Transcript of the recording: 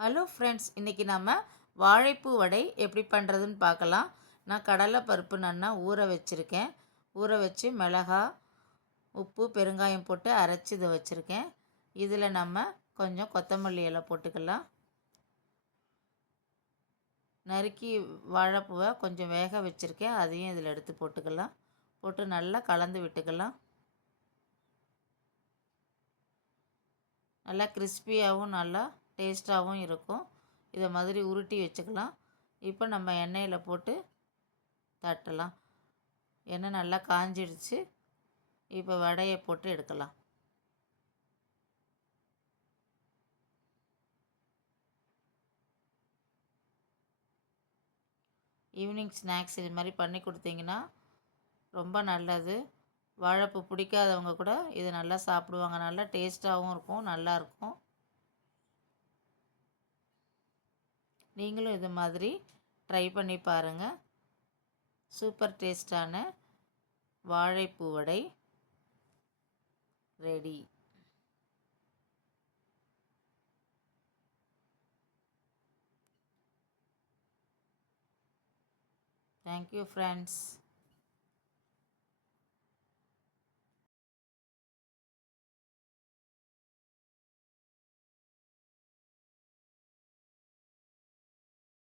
Hello friends, இன்றைக்கி நம்ம வாழைப்பூ வடை எப்படி பண்ணுறதுன்னு பார்க்கலாம். நான் கடலை பருப்பு நல்லா ஊற வச்சுருக்கேன். ஊற வச்சு மிளகா, உப்பு, பெருங்காயம் போட்டு அரைச்சி இதை வச்சுருக்கேன். இதில் நம்ம கொஞ்சம் கொத்தமல்லி இலை போட்டுக்கலாம். நறுக்கி வாழைப்பூவை கொஞ்சம் வேக வச்சுருக்கேன், அதையும் இதில் எடுத்து போட்டுக்கலாம். போட்டு நல்லா கலந்து விட்டுக்கலாம். நல்லா கிறிஸ்பியாகவும் நல்லா டேஸ்ட்டாகவும் இருக்கும். இதை மாதிரி உருட்டி வச்சுக்கலாம். இப்போ நம்ம எண்ணெயில் போட்டு தட்டலாம். எண்ணெய் நல்லா காஞ்சிடுச்சு. இப்போ வடையை போட்டு எடுக்கலாம். ஈவினிங் ஸ்நாக்ஸ் இது மாதிரி பண்ணி கொடுத்தீங்கன்னா ரொம்ப நல்லது. வாழைப்பூ பிடிக்காதவங்க கூட இது நல்லா சாப்பிடுவாங்க. நல்லா டேஸ்ட்டாகவும் இருக்கும், நல்லாயிருக்கும். நீங்களும் இது மாதிரி ட்ரை பண்ணி பாருங்கள். சூப்பர் டேஸ்டான வாழைப்பூ வடை ரெடி. Thank you friends.